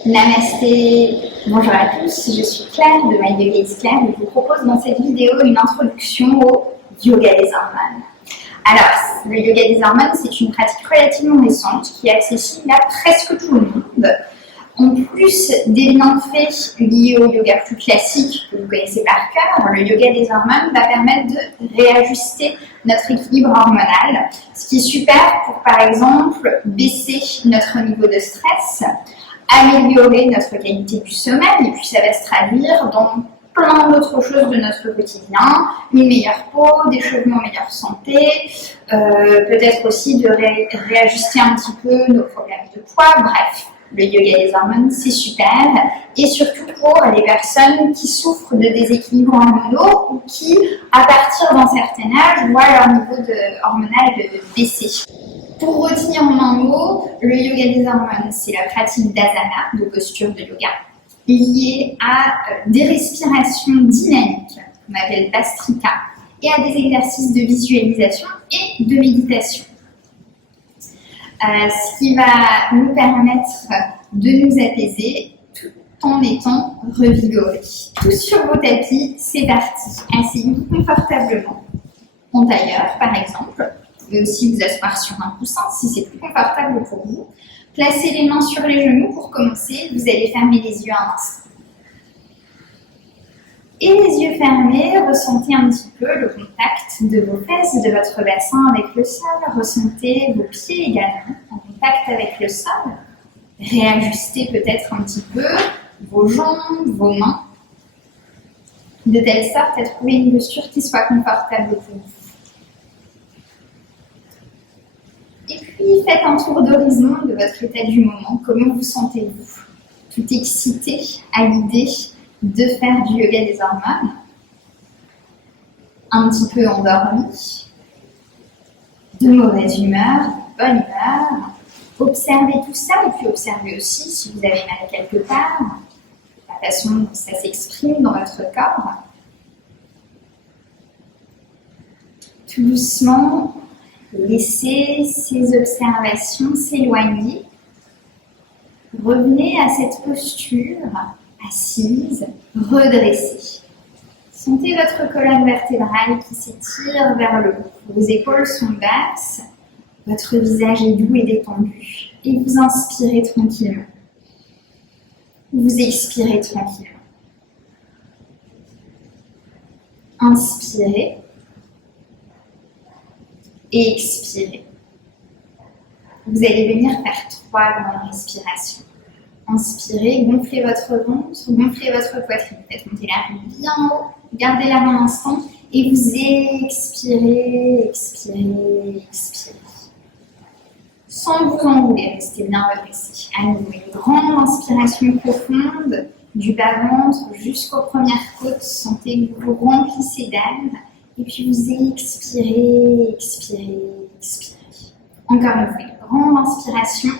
Namasté, bonjour à tous, je suis Claire de My Yoga is Claire et je vous propose dans cette vidéo une introduction au yoga des hormones. Alors, le yoga des hormones, c'est une pratique relativement récente qui est accessible à presque tout le monde. En plus des bienfaits liés au yoga plus classique que vous connaissez par cœur, le yoga des hormones va permettre de réajuster notre équilibre hormonal, ce qui est super pour par exemple baisser notre niveau de stress, améliorer notre qualité du sommeil, et puis ça va se traduire dans plein d'autres choses de notre quotidien, une meilleure peau, des cheveux en meilleure santé, peut-être aussi de réajuster un petit peu nos problèmes de poids, bref. Le yoga des hormones, c'est super, et surtout pour les personnes qui souffrent de déséquilibres hormonaux ou qui, à partir d'un certain âge, voient leur niveau hormonal baisser. Pour retenir en un mot, le yoga des hormones, c'est la pratique d'asana, de posture de yoga, liée à des respirations dynamiques, qu'on appelle Bastrika, et à des exercices de visualisation et de méditation. Ce qui va nous permettre de nous apaiser tout en étant revigorés. Tous sur vos tapis, c'est parti. Asseyez-vous confortablement, en tailleur par exemple. Vous pouvez aussi vous asseoir sur un coussin si c'est plus confortable pour vous. Placez les mains sur les genoux pour commencer. Vous allez fermer les yeux un instant. Et les yeux fermés, ressentez un petit peu le contact de vos fesses, de votre bassin avec le sol. Ressentez vos pieds également en contact avec le sol. Réajustez peut-être un petit peu vos jambes, vos mains, de telle sorte à trouver une posture qui soit confortable pour vous. Et puis faites un tour d'horizon de votre état du moment. Comment vous sentez-vous? Tout excité à l'idée de faire du yoga des hormones, un petit peu endormi, de mauvaise humeur, de bonne humeur. Observez tout ça et puis observez aussi si vous avez mal quelque part, la façon dont ça s'exprime dans votre corps. Tout doucement, laissez ces observations s'éloigner. Revenez à cette posture assise, redressée. Sentez votre colonne vertébrale qui s'étire vers le haut. Vos épaules sont basses, votre visage est doux et détendu. Et vous inspirez tranquillement. Vous expirez tranquillement. Inspirez et expirez. Vous allez venir faire 3 grandes respirations. Inspirez, gonflez votre ventre, gonflez votre poitrine. Faites monter l'air bien haut, gardez l'air un instant et vous expirez, expirez, expirez. Sans vous enrouler, restez bien redressé. À nouveau, une grande inspiration profonde du bas-ventre jusqu'aux premières côtes. Sentez que vous vous remplissez d'air et puis vous expirez, expirez, expirez. Encore une fois, une grande inspiration.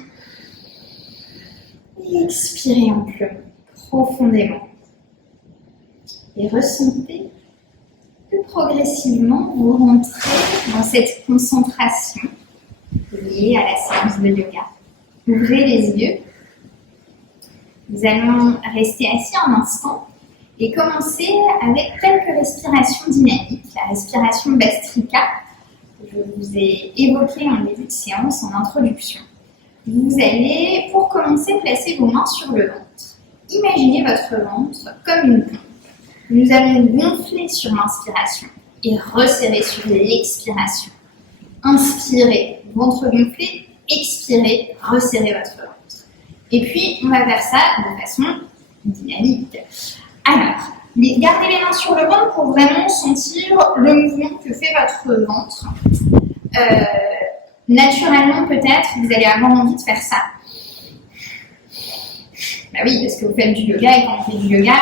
Et expirez amplement, profondément. Et ressentez que progressivement, vous rentrez dans cette concentration liée à la séance de yoga. Ouvrez les yeux. Nous allons rester assis un instant et commencer avec quelques respirations dynamiques. La respiration Bastrika, que je vous ai évoquée en début de séance, en introduction. Vous allez, pour commencer, placer vos mains sur le ventre. Imaginez votre ventre comme une pompe. Nous allons gonfler sur l'inspiration et resserrer sur l'expiration. Inspirez, ventre gonflé, expirez, resserrez votre ventre. Et puis, on va faire ça de façon dynamique. Alors, gardez les mains sur le ventre pour vraiment sentir le mouvement que fait votre ventre. Naturellement, peut-être, vous allez avoir envie de faire ça. Bah oui, parce que vous faites du yoga et quand on fait du yoga,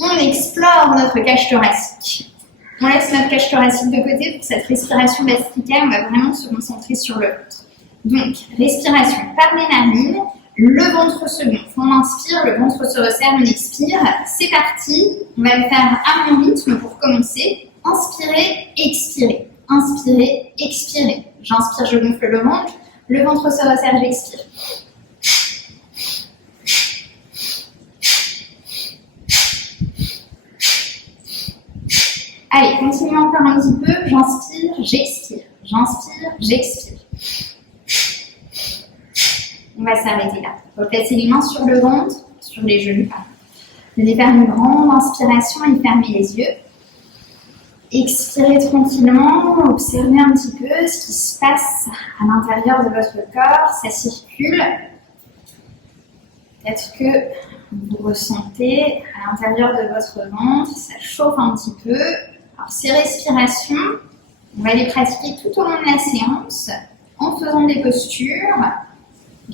on explore notre cage thoracique. On laisse notre cage thoracique de côté pour cette respiration Bastrika. On va vraiment se concentrer sur le ventre. Donc, respiration par les narines, le ventre se gonfle. On inspire, le ventre se resserre, on expire. C'est parti. On va le faire à mon rythme pour commencer. Inspirez, expirez. Inspirez, expirez. J'inspire, je gonfle le ventre se resserre, j'expire. Allez, continuez encore un petit peu. J'inspire, j'expire. J'inspire, j'expire. On va s'arrêter là. Replacez les mains sur le ventre, sur les genoux. Venez faire une grande inspiration et fermez les yeux. Expirez tranquillement, observez un petit peu ce qui se passe à l'intérieur de votre corps, ça circule. Peut-être que vous ressentez à l'intérieur de votre ventre, ça chauffe un petit peu. Alors ces respirations, on va les pratiquer tout au long de la séance en faisant des postures.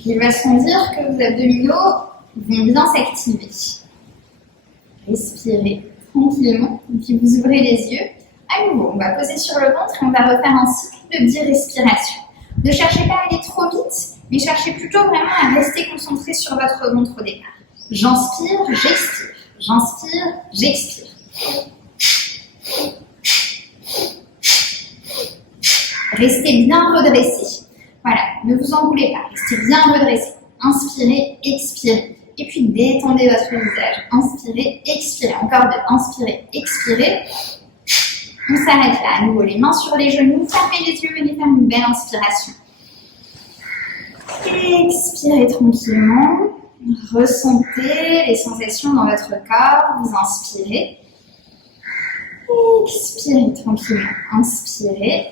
Il va se dire que vos abdominaux vont bien s'activer. Respirez tranquillement, et puis vous ouvrez les yeux. À nouveau, on va poser sur le ventre et on va refaire un cycle de 10 respirations. Ne cherchez pas à aller trop vite, mais cherchez plutôt vraiment à rester concentré sur votre ventre au départ. J'inspire, j'expire. J'inspire, j'expire. Restez bien redressé. Voilà, ne vous enroulez pas. Restez bien redressé. Inspirez, expirez. Et puis détendez votre visage. Inspirez, expirez. Encore deux. Inspirez, expirez. On s'arrête là. À nouveau, les mains sur les genoux. Fermez les yeux. Venez faire une belle inspiration. Expirez tranquillement. Ressentez les sensations dans votre corps. Vous inspirez. Expirez tranquillement. Inspirez.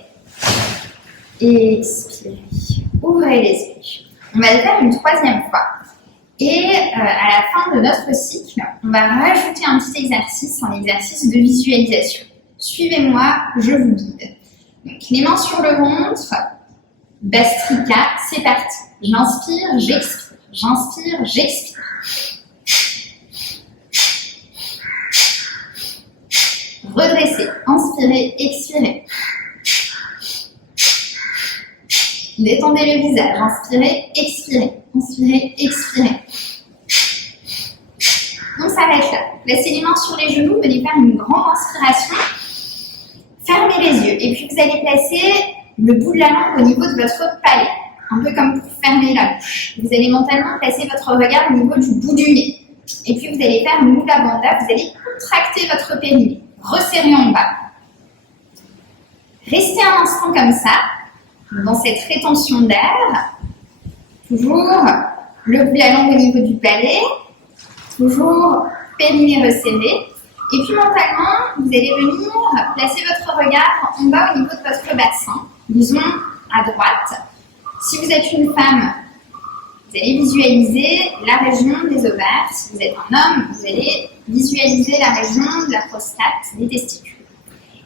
Expirez. Ouvrez les yeux. On va le faire une troisième fois. Et à la fin de notre cycle, on va rajouter un petit exercice, un exercice de visualisation. Suivez-moi, je vous guide. Donc, les mains sur le ventre, Bastrika, c'est parti. J'inspire, j'expire. J'inspire, j'expire. Redressez, inspirez, expirez. Détendez le visage, inspirez, expirez. Inspirez, expirez. On s'arrête là. Placez les mains sur les genoux, venez faire une grande inspiration. Fermez les yeux et puis vous allez placer le bout de la langue au niveau de votre palais, un peu comme pour fermer la bouche. Vous allez mentalement placer votre regard au niveau du bout du nez. Et puis vous allez faire Mula Bandha, vous allez contracter votre périnée, resserrer en bas. Restez un instant comme ça, dans cette rétention d'air. Toujours le bout de la langue au niveau du palais, toujours périnée resserrée. Et puis mentalement, vous allez venir placer votre regard en bas au niveau de votre bassin, disons à droite. Si vous êtes une femme, vous allez visualiser la région des ovaires. Si vous êtes un homme, vous allez visualiser la région de la prostate, des testicules.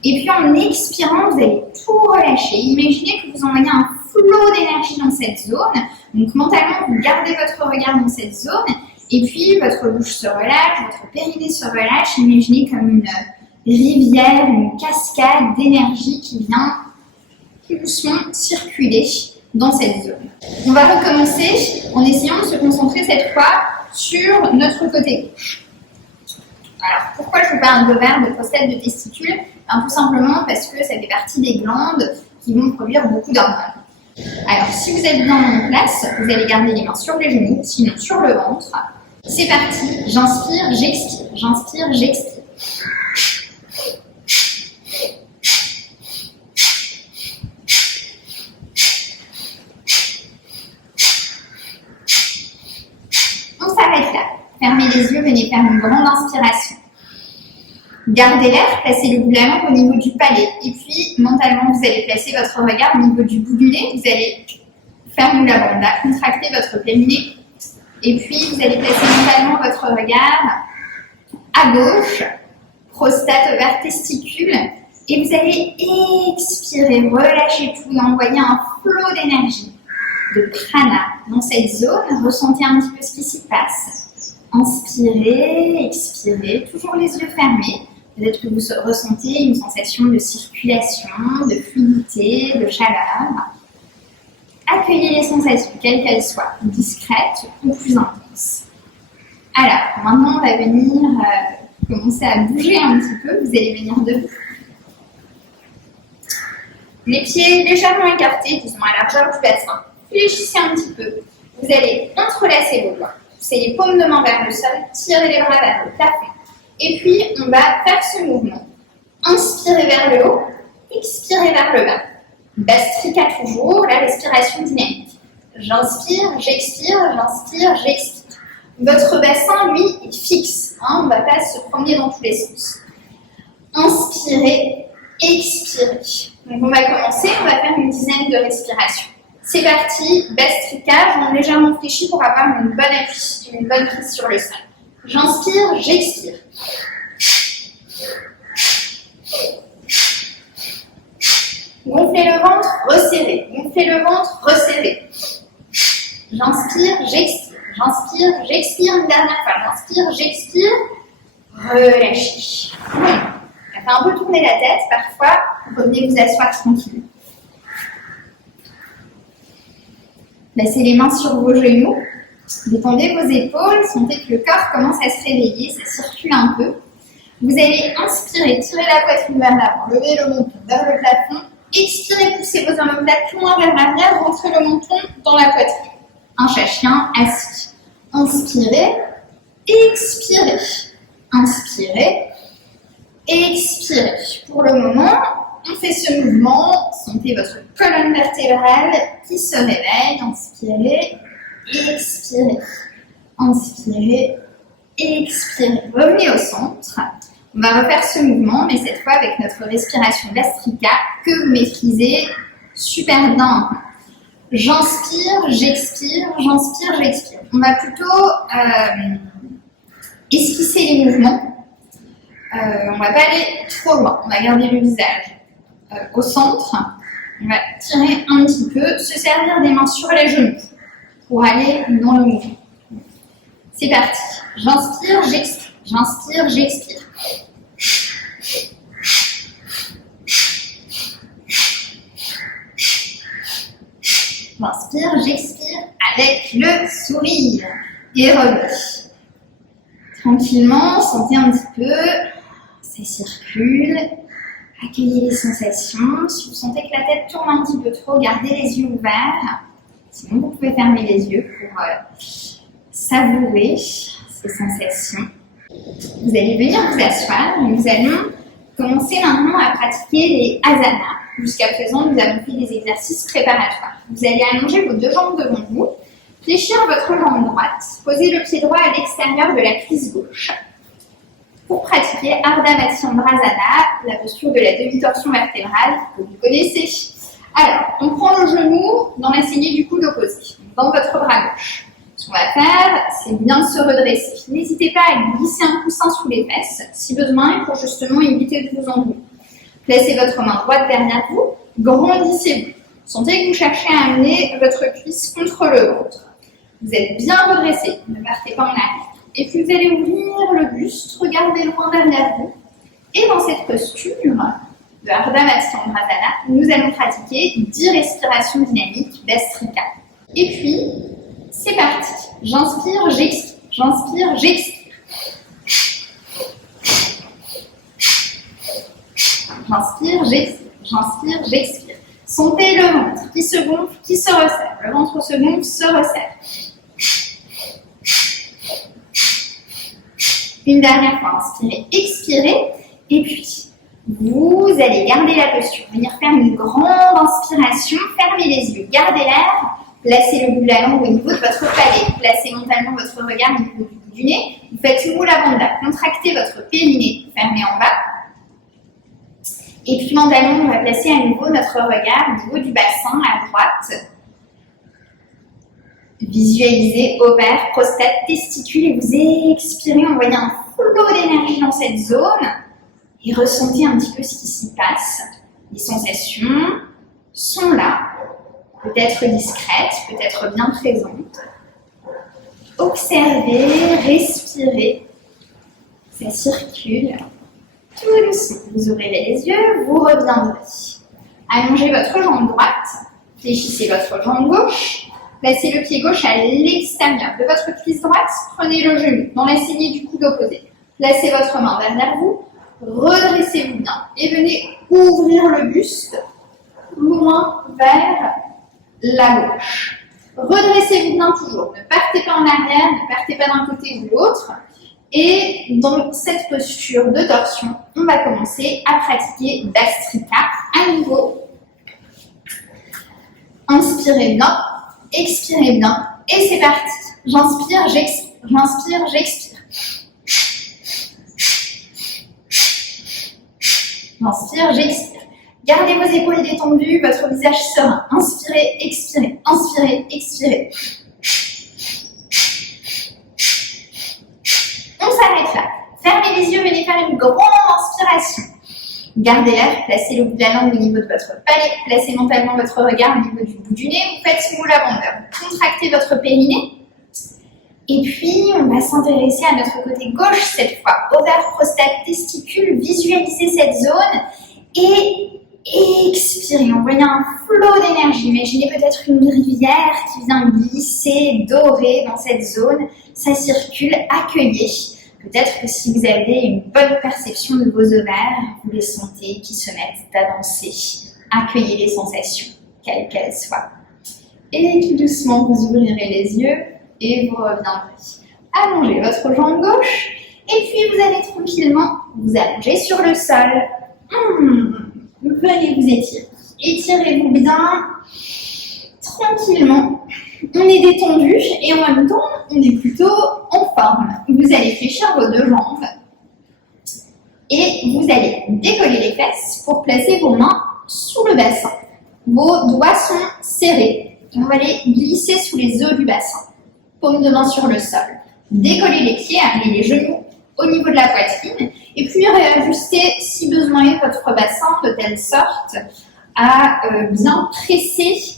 Et puis en expirant, vous allez tout relâcher. Imaginez que vous envoyez un flot d'énergie dans cette zone. Donc mentalement, vous gardez votre regard dans cette zone. Et puis votre bouche se relâche, votre périnée se relâche. Imaginez comme une rivière, une cascade d'énergie qui vient tout doucement circuler dans cette zone. On va recommencer en essayant de se concentrer cette fois sur notre côté gauche. Alors, pourquoi je vous parle d'ovaires, de prostate, de testicules? Tout simplement parce que ça fait partie des glandes qui vont produire beaucoup d'hormones. Alors, si vous êtes bien en place, vous allez garder les mains sur les genoux, sinon sur le ventre. C'est parti, j'inspire, j'expire, j'inspire, j'expire. On s'arrête là. Fermez les yeux, venez faire une grande inspiration. Gardez l'air, placez le bout de la langue au niveau du palais. Et puis, mentalement, vous allez placer votre regard au niveau du bout du nez. Vous allez faire Mula Bandha, contracter votre périnée. Et puis, vous allez placer mentalement votre regard à gauche, prostate, ovaire, testicule. Et vous allez expirer, relâcher tout et envoyer un flot d'énergie, de prana dans cette zone. Ressentez un petit peu ce qui s'y passe. Inspirez, expirez, toujours les yeux fermés. Peut-être que vous ressentez une sensation de circulation, de fluidité, de chaleur. Accueillez les sensations, quelles qu'elles soient, discrètes ou plus intenses. Alors, maintenant, on va venir commencer à bouger un petit peu. Vous allez venir debout. Les pieds légèrement écartés, disons à la largeur du bassin. Fléchissez un petit peu. Vous allez entrelacer vos doigts. Poussez les paumes de main vers le sol, tirez les bras vers le plafond. Et puis, on va faire ce mouvement. Inspirez vers le haut, expirez vers le bas. Bastrika toujours, la respiration dynamique. J'inspire, j'expire, j'inspire, j'expire. Votre bassin, lui, est fixe. On ne va pas se promener dans tous les sens. Inspirez, expirez. Donc on va commencer, on va faire une dizaine de respirations. C'est parti, Bastrika, jambes légèrement fléchies pour avoir une bonne appui, une bonne prise sur le sol. J'inspire, j'expire. Gonflez le ventre, resserrez. Gonflez le ventre, resserrez. J'inspire, j'expire. J'inspire, j'expire. Une dernière fois. J'inspire, j'expire. Relâchez. On va faire un peu tourner la tête. Parfois, revenez vous asseoir tranquille. Placez les mains sur vos genoux. Détendez vos épaules. Sentez que le corps commence à se réveiller. Ça circule un peu. Vous allez inspirer, tirer la poitrine vers l'avant, lever le menton vers le plafond. Expirez, poussez vos omoplates plus loin vers l'arrière, rentrez le menton dans la poitrine. Un chat-chien assis. Inspirez, expirez. Inspirez, expirez. Pour le moment, on fait ce mouvement. Sentez votre colonne vertébrale qui se réveille. Inspirez, expirez. Inspirez, expirez. Revenez au centre. On va refaire ce mouvement, mais cette fois avec notre respiration Bastrika que vous maîtrisez super bien. J'inspire, j'expire, j'inspire, j'expire. On va plutôt esquisser les mouvements. On ne va pas aller trop loin. On va garder le visage au centre. On va tirer un petit peu, se servir des mains sur les genoux pour aller dans le mouvement. C'est parti. J'inspire, j'expire. J'inspire, j'expire. J'inspire, j'expire avec le sourire. Et revenez. Tranquillement, sentez un petit peu. Ça circule. Accueillez les sensations. Si vous sentez que la tête tourne un petit peu trop, gardez les yeux ouverts. Sinon, vous pouvez fermer les yeux pour savourer ces sensations. Vous allez venir vous asseoir et nous allons commencer maintenant à pratiquer les asanas. Jusqu'à présent, nous avons fait des exercices préparatoires. Vous allez allonger vos deux jambes devant vous, fléchir votre jambe droite, poser le pied droit à l'extérieur de la cuisse gauche. Pour pratiquer Ardha Matsyendrasana, la posture de la demi-torsion vertébrale que vous connaissez. Alors, on prend le genou dans la saignée du coude opposé, dans votre bras gauche. Ce qu'on va faire, c'est bien se redresser. N'hésitez pas à glisser un coussin sous les fesses, si besoin, pour justement éviter de vous enrouler. Placez votre main droite derrière vous, grandissez-vous. Sentez que vous cherchez à amener votre cuisse contre le ventre. Vous êtes bien redressé, ne partez pas en arrière. Et puis vous allez ouvrir le buste, regardez loin derrière vous. Et dans cette posture de Ardha Matsyendrasana, nous allons pratiquer 10 respirations dynamiques Bastrika. Et puis, c'est parti. J'inspire, j'expire. J'inspire, j'expire. J'inspire, j'expire. J'inspire, j'expire. Sentez le ventre qui se gonfle, qui se resserre. Le ventre se gonfle, se resserre. Une dernière fois, inspirez, expirez. Et puis, vous allez garder la posture. Venir faire une grande inspiration. Fermez les yeux. Gardez l'air. Placez le bout de la langue au niveau de votre palais. Placez mentalement votre regard au niveau du bout du nez. Vous faites Mula Bandha. Contractez votre périnée. Fermez en bas. Et puis mentalement, on va placer à nouveau notre regard au niveau du bassin à droite. Visualisez ovaire, prostate, testicules et vous expirez. Envoyez un flot d'énergie dans cette zone et ressentez un petit peu ce qui s'y passe. Les sensations sont là, peut-être discrètes, peut-être bien présentes. Observez, respirez, ça circule. Tout doucement, vous ouvrirez les yeux, vous reviendrez. Allongez votre jambe droite, fléchissez votre jambe gauche. Placez le pied gauche à l'extérieur de votre cuisse droite. Prenez le genou dans la saignée du coude opposé. Placez votre main derrière vous. Redressez-vous bien et venez ouvrir le buste loin vers la gauche. Redressez-vous bien toujours. Ne partez pas en arrière, ne partez pas d'un côté ou de l'autre. Et dans cette posture de torsion, on va commencer à pratiquer Bastrika à nouveau. Inspirez bien, expirez bien, et c'est parti. J'inspire, j'expire, j'inspire, j'expire. J'inspire, j'expire. Gardez vos épaules détendues, votre visage serein. Inspirez, expirez, inspirez, expirez. On s'arrête là. Fermez les yeux, venez faire une grande inspiration. Gardez l'air, placez le bout de la langue au niveau de votre palais, placez mentalement votre regard au niveau du bout du nez, vous faites moule à bandeur. Contractez votre périnée. Et puis, on va s'intéresser à notre côté gauche cette fois. Ovaire, prostate, testicule, visualisez cette zone et expirez. Envoyez un flot d'énergie. Imaginez peut-être une rivière qui vient glisser, dorer dans cette zone. Ça circule, accueillez. Peut-être que si vous avez une bonne perception de vos ovaires, vous les sentez qui se mettent à danser. Accueillez les sensations, quelles qu'elles soient. Et tout doucement, vous ouvrirez les yeux et vous reviendrez. Allongez votre jambe gauche et puis vous allez tranquillement vous allonger sur le sol. Venez vous étirer. Étirez-vous bien, tranquillement. On est détendu et en même temps, on est plutôt en forme. Vous allez fléchir vos deux jambes et vous allez décoller les fesses pour placer vos mains sous le bassin. Vos doigts sont serrés. On va les glisser sous les os du bassin. Paume de main sur le sol. Décollez les pieds, amenez les genoux au niveau de la poitrine et puis réajustez si besoin est votre bassin de telle sorte à bien presser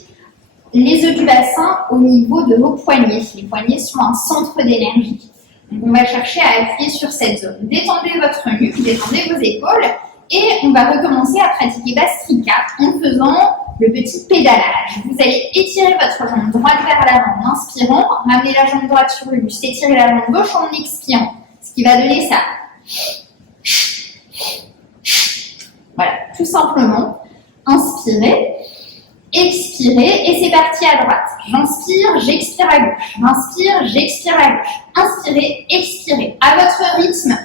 les os du bassin au niveau de vos poignets. Les poignets sont un centre d'énergie. Donc on va chercher à appuyer sur cette zone. Détendez votre nuque, détendez vos épaules et on va recommencer à pratiquer Bastrika en faisant le petit pédalage. Vous allez étirer votre jambe droite vers l'avant en inspirant, ramener la jambe droite sur le buste, étirer la jambe gauche en expirant, ce qui va donner ça. Voilà, tout simplement, inspirez. Expirez et c'est parti à droite. J'inspire, j'expire à gauche. J'inspire, j'expire à gauche. Inspirez, expirez. À votre rythme,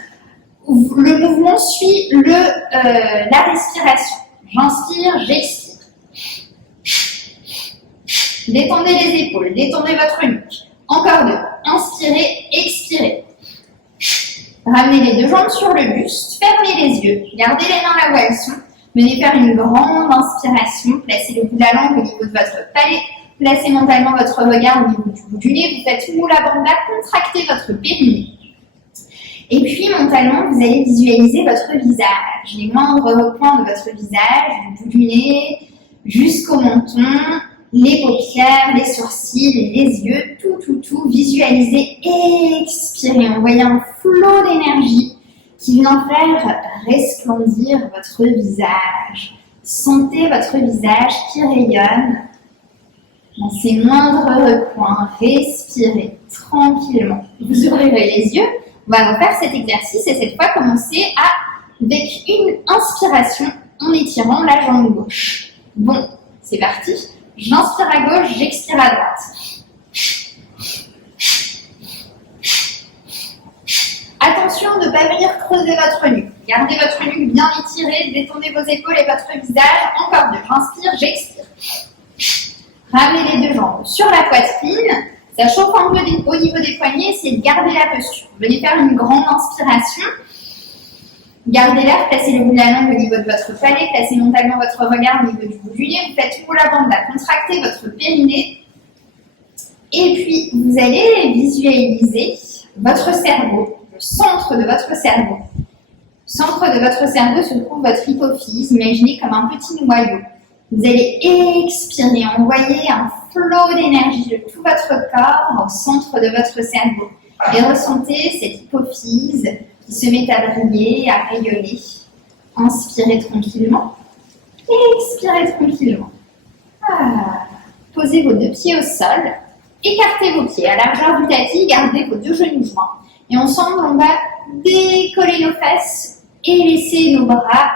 le mouvement suit la respiration. J'inspire, j'expire. Détendez les épaules, détendez votre nuque. Encore deux. Inspirez, expirez. Ramenez les deux jambes sur le buste. Fermez les yeux. Gardez les mains là où elles sont. Venez faire une grande inspiration, placez le bout de la langue au niveau de votre palais, placez mentalement votre regard au niveau du bout du nez, vous faites Mula Bandha, contractez votre périnée. Et puis mentalement, vous allez visualiser votre visage, les moindres recoins de votre visage, du bout du nez jusqu'au menton, les paupières, les sourcils, les yeux, tout, visualisez, expirez, envoyez un flot d'énergie qui vient faire resplendir votre visage. Sentez votre visage qui rayonne dans ses moindres recoins. Respirez tranquillement. Vous ouvrirez les yeux. On va refaire cet exercice et cette fois commencer avec une inspiration en étirant la jambe gauche. Bon, c'est parti. J'inspire à gauche, j'expire à droite. Attention de ne pas venir creuser votre nuque. Gardez votre nuque bien étirée, détendez vos épaules et votre visage. Encore deux. J'inspire, j'expire. Ramenez les deux jambes sur la poitrine. Ça chauffe un peu au niveau des poignets. Essayez de garder la posture. Venez faire une grande inspiration. Gardez l'air, placez le bout de la langue au niveau de votre palais, placez mentalement votre regard au niveau du bout du nez. Vous faites Mula Bandha, contractez votre périnée. Et puis, vous allez visualiser votre cerveau. Le centre de votre cerveau. Au centre de votre cerveau se trouve votre hypophyse. Imaginez comme un petit noyau. Vous allez expirer, envoyer un flot d'énergie de tout votre corps au centre de votre cerveau. Et ressentez cette hypophyse qui se met à briller, à rayonner. Inspirez tranquillement. Expirez tranquillement. Posez vos deux pieds au sol. Écartez vos pieds à largeur du tapis. Gardez vos deux genoux joints. Et ensemble, on va décoller nos fesses et laisser nos bras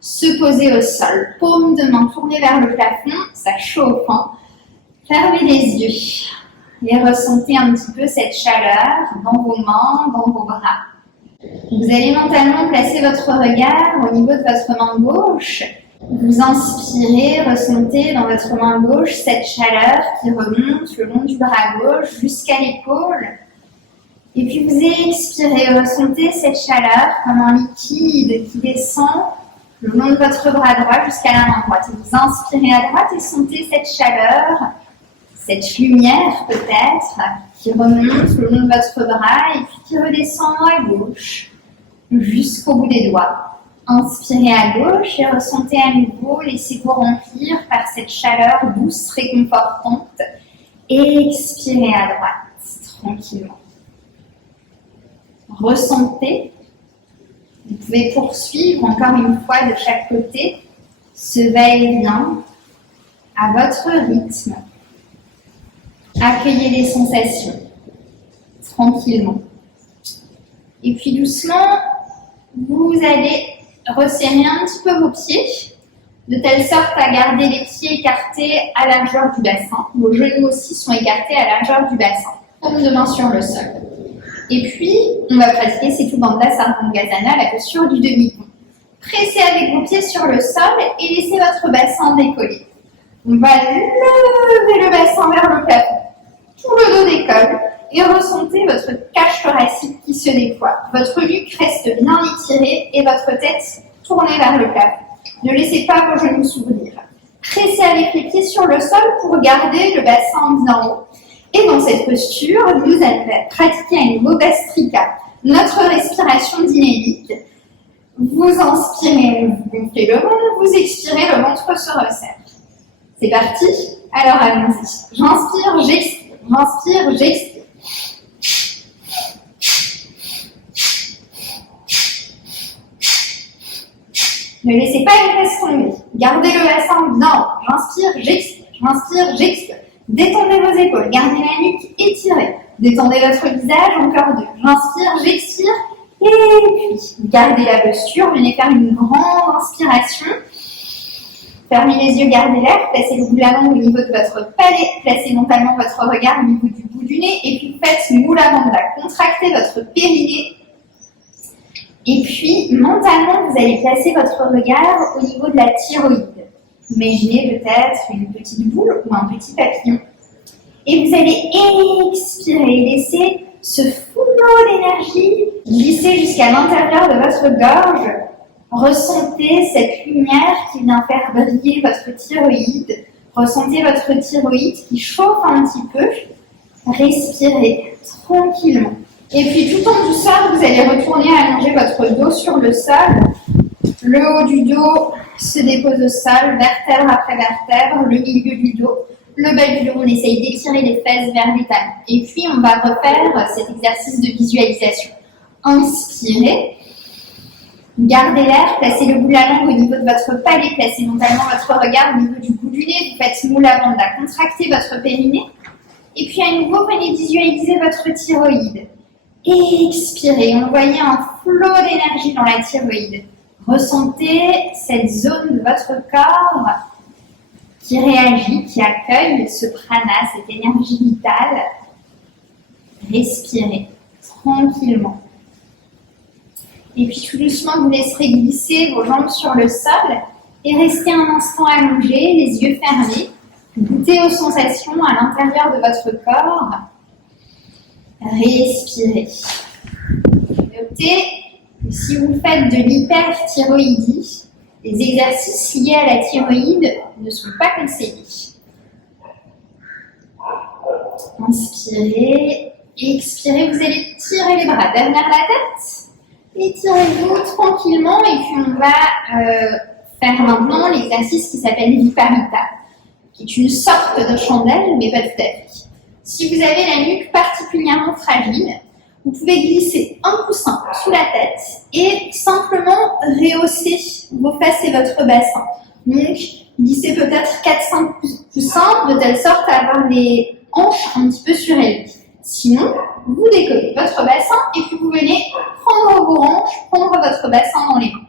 se poser au sol. Paume de main tournée vers le plafond, ça chauffe. Fermez les yeux et ressentez un petit peu cette chaleur dans vos mains, dans vos bras. Vous allez mentalement placer votre regard au niveau de votre main gauche. Vous inspirez, ressentez dans votre main gauche cette chaleur qui remonte le long du bras gauche jusqu'à l'épaule. Et puis vous expirez, ressentez cette chaleur comme un liquide qui descend le long de votre bras droit jusqu'à la main droite. Et vous inspirez à droite et sentez cette chaleur, cette lumière peut-être, qui remonte le long de votre bras et puis qui redescend à gauche jusqu'au bout des doigts. Inspirez à gauche et ressentez à nouveau, laissez-vous remplir par cette chaleur douce, réconfortante. Et expirez à droite, tranquillement. Ressentez. Vous pouvez poursuivre encore une fois de chaque côté ce va-et-vient à votre rythme. Accueillez les sensations tranquillement. Et puis doucement, vous allez resserrer un petit peu vos pieds, de telle sorte à garder les pieds écartés à la largeur du bassin. Vos genoux aussi sont écartés à la largeur du bassin, comme de main sur le sol. Et puis, on va pratiquer Setu Bandha Sarvangasana, la posture du demi-pont. Pressez avec vos pieds sur le sol et laissez votre bassin décoller. On va lever le bassin vers le plafond. Tout le dos décolle et ressentez votre cage thoracique qui se déploie. Votre nuque reste bien étirée et votre tête tournée vers le plafond. Ne laissez pas vos genoux s'ouvrir. Pressez avec les pieds sur le sol pour garder le bassin bien haut. Et dans cette posture, nous allons pratiquer un nouveau Bhastrika, notre respiration dynamique. Vous inspirez, vous gonflez le ventre, vous expirez, le ventre se resserre. C'est parti? Alors allons-y. J'inspire, j'expire. J'inspire, j'expire. Ne laissez pas les fesses tomber. Gardez le bassin bien haut. J'inspire, j'expire. J'inspire, j'expire. Détendez vos épaules. Gardez la nuque étirée. Détendez votre visage. Encore deux. J'inspire, j'expire. Et puis, gardez la posture. Venez faire une grande inspiration. Fermez les yeux, gardez l'air. Placez le bout de la langue au niveau de votre palais. Placez mentalement votre regard au niveau du bout du nez. Et puis, faites Mula Bandha. Contractez votre périnée. Et puis, mentalement, vous allez placer votre regard au niveau de la thyroïde. Imaginez peut-être une petite boule ou un petit papillon. Et vous allez expirer, laisser ce flot d'énergie glisser jusqu'à l'intérieur de votre gorge. Ressentez cette lumière qui vient faire briller votre thyroïde. Ressentez votre thyroïde qui chauffe un petit peu. Respirez tranquillement. Et puis tout en douceur, vous allez retourner allonger votre dos sur le sol. Le haut du dos se dépose au sol, vertèbre après vertèbre, le milieu du dos, le bas du dos. On essaye d'étirer les fesses vers les talons. Et puis on va refaire cet exercice de visualisation. Inspirez. Gardez l'air, placez le bout de la langue au niveau de votre palais, placez mentalement votre regard au niveau du bout du nez, vous faites Mula Bandha, contractez votre périnée. Et puis à nouveau, venez visualiser votre thyroïde. Expirez, envoyez un flot d'énergie dans la thyroïde. Ressentez cette zone de votre corps qui réagit, qui accueille ce prana, cette énergie vitale. Respirez tranquillement. Et puis tout doucement, vous laisserez glisser vos jambes sur le sol et restez un instant allongé, les yeux fermés. Goûtez aux sensations à l'intérieur de votre corps. Respirez. Notez que si vous faites de l'hyperthyroïdie, les exercices liés à la thyroïde ne sont pas conseillés. Inspirez, expirez, vous allez tirer les bras derrière la tête. Étirez-vous tranquillement et puis on va faire maintenant l'exercice qui s'appelle Viparita, qui est une sorte de chandelle, mais pas tout à fait. Si vous avez la nuque particulièrement fragile, vous pouvez glisser un coussin sous la tête et simplement rehausser vos fesses et votre bassin. Donc, glissez peut-être 4-5 coussins de telle sorte à avoir les hanches un petit peu surélevées. Sinon, vous décollez votre bassin et puis vous venez prendre vos hanches, prendre votre bassin dans les mains.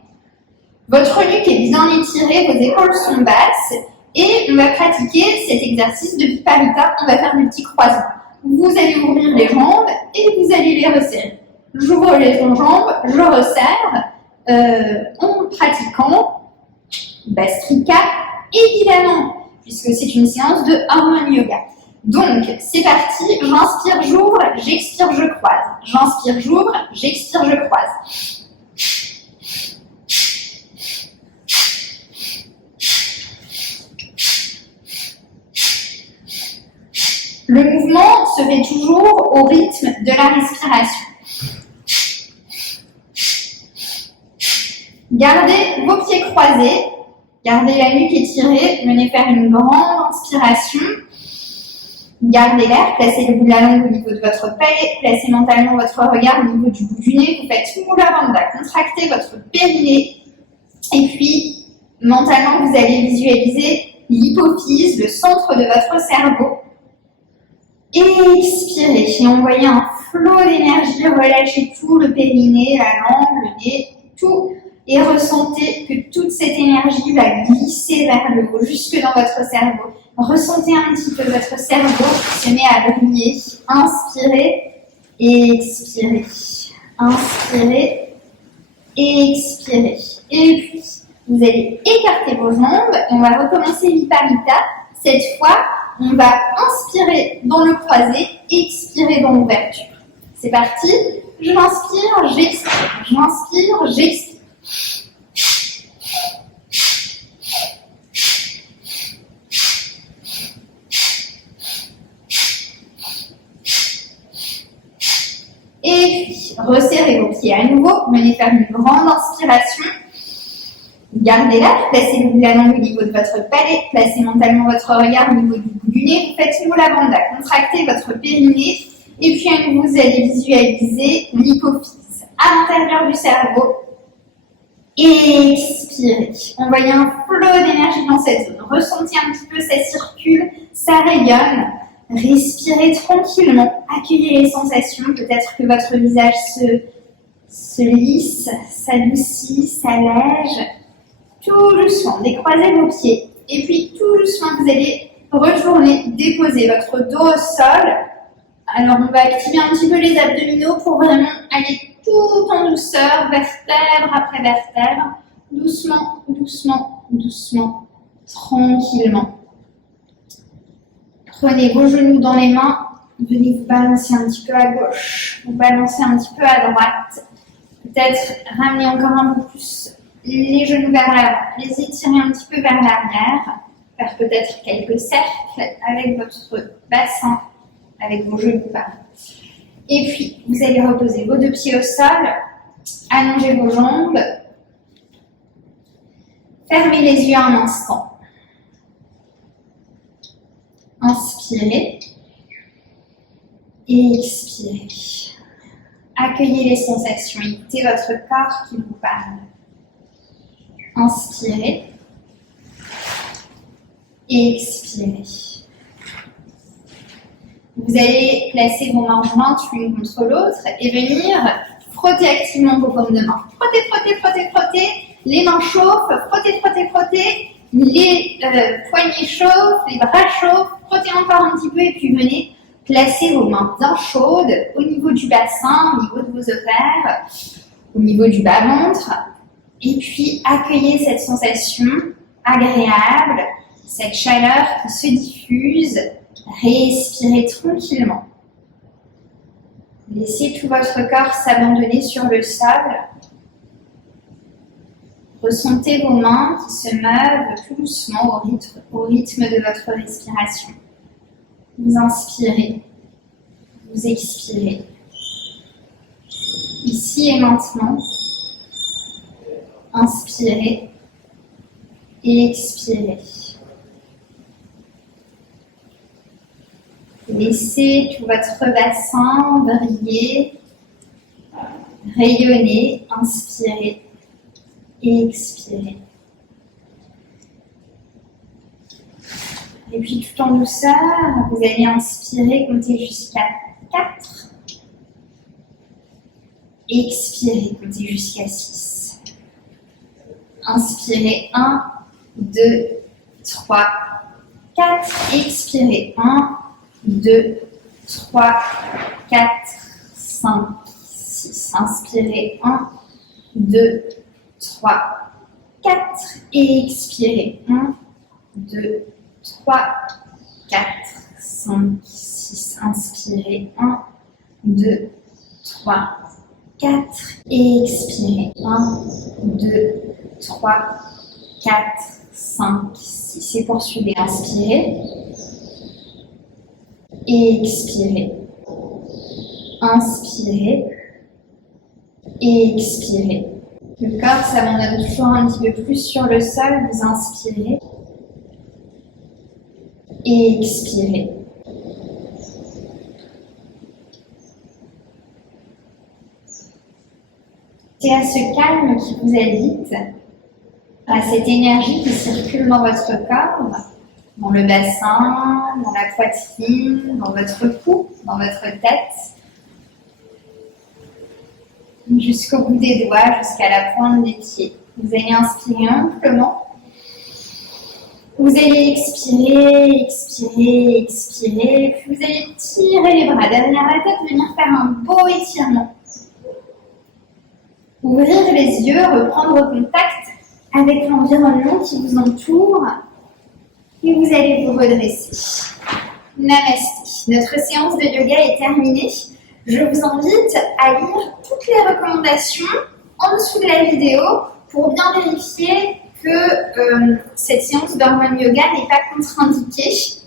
Votre nuque est bien étirée, vos épaules sont basses et on va pratiquer cet exercice de Viparita. On va faire des petits croisements. Vous allez ouvrir les jambes et vous allez les resserrer. j'ouvre les jambes, je resserre en pratiquant Bhastrika, évidemment, puisque c'est une séance de Hormone Yoga. Donc, c'est parti, j'inspire, j'ouvre, j'expire, je croise. J'inspire, j'ouvre, j'expire, je croise. Le mouvement se fait toujours au rythme de la respiration. Gardez vos pieds croisés, gardez la nuque étirée, venez faire une grande inspiration. Gardez l'air, placez le bout de la langue au niveau de votre palais, placez mentalement votre regard au niveau du bout du nez, vous faites Mula Bandha, contractez votre périnée, et puis mentalement vous allez visualiser l'hypophyse, le centre de votre cerveau. Expirez et envoyez un flot d'énergie, relâchez tout, le périnée, la langue, le nez, tout, et ressentez que toute cette énergie va glisser vers le haut, jusque dans votre cerveau. Ressentez un petit peu votre cerveau qui se met à briller. Inspirez et expirez. Inspirez et expirez. Et puis, vous allez écarter vos jambes et on va recommencer Viparita. Cette fois, on va inspirer dans le croisé et expirer dans l'ouverture. C'est parti. J'inspire, j'expire. J'inspire, j'expire. Et puis, resserrez vos pieds à nouveau. Venez faire une grande inspiration. Gardez l'air, placez le bout de la langue au niveau de votre palais, placez mentalement votre regard au niveau du bout du nez. Vous faites Mula Bandha, contractez votre périnée. Et puis, à nouveau, vous allez visualiser l'hypophyse à l'intérieur du cerveau. Expirez. Envoyez un flot d'énergie dans cette zone. Ressentez un petit peu, ça circule, ça rayonne. Respirez tranquillement, accueillez les sensations, peut-être que votre visage se lisse, s'adoucit, s'allège. Tout doucement, décroisez vos pieds. Et puis tout doucement, vous allez retourner, déposer votre dos au sol. Alors on va activer un petit peu les abdominaux pour vraiment aller tout en douceur, vertèbre après vertèbre. Doucement, doucement, doucement, tranquillement. Prenez vos genoux dans les mains, venez vous balancer un petit peu à gauche, vous balancer un petit peu à droite. Peut-être ramener encore un peu plus les genoux vers l'avant, les étirer un petit peu vers l'arrière, faire peut-être quelques cercles avec votre bassin, avec vos genoux. Et puis, vous allez reposer vos deux pieds au sol, allonger vos jambes, fermez les yeux un instant. Inspirez et expirez. Accueillez les sensations, écoutez votre corps qui vous parle. Inspirez et expirez. Vous allez placer vos mains jointes l'une contre l'autre et venir frotter activement vos paumes de main. Frottez, frottez, frottez, frottez. Les mains chauffent, frottez, frottez, frottez. Les poignets chauffent, les bras chauffent. Frottez encore un petit peu et puis venez placer vos mains bien chaudes au niveau du bassin, au niveau de vos ovaires, au niveau du bas-ventre. Et puis accueillez cette sensation agréable, cette chaleur qui se diffuse. Respirez tranquillement. Laissez tout votre corps s'abandonner sur le sol. Ressentez vos mains qui se meuvent tout doucement au rythme de votre respiration. Vous inspirez, vous expirez. Ici et maintenant, inspirez et expirez. Laissez tout votre bassin briller, rayonner, inspirez et expirez. Et puis tout en douceur, vous allez inspirer, compter jusqu'à 4. Expirez, comptez jusqu'à 6. Inspirez 1, 2, 3, 4. Expirez 1, 2, 3, 4, 5, 6. 6. Inspirez. 1, 2, 3, 4. Et expirez. 1, 2, 3, 4, 5, 6. Inspirez. 1, 2, 3, 4. Et expirez. 1, 2, 3, 4, 5, 6. Et poursuivez. Inspirez. Et expirez. Inspirez. Et expirez. Le corps s'abandonne toujours un petit peu plus sur le sol. Vous inspirez. Et expirez. C'est à ce calme qui vous habite, à cette énergie qui circule dans votre corps, dans le bassin, dans la poitrine, dans votre cou, dans votre tête, jusqu'au bout des doigts, jusqu'à la pointe des pieds. Vous allez inspirer amplement. Vous allez expirer, expirer, expirer. Puis vous allez tirer les bras derrière la tête, venir faire un beau étirement. Ouvrir les yeux, reprendre contact avec l'environnement qui vous entoure. Et vous allez vous redresser. Namasté. Notre séance de yoga est terminée. Je vous invite à lire toutes les recommandations en dessous de la vidéo pour bien vérifier que cette séance d'hormone yoga n'est pas contre-indiquée.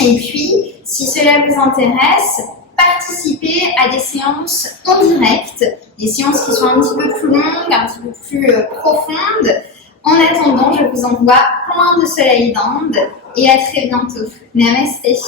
Et puis, si cela vous intéresse, participez à des séances en direct, des séances qui sont un petit peu plus longues, un petit peu plus profondes. En attendant, je vous envoie plein de soleil d'Inde et à très bientôt. Namasté.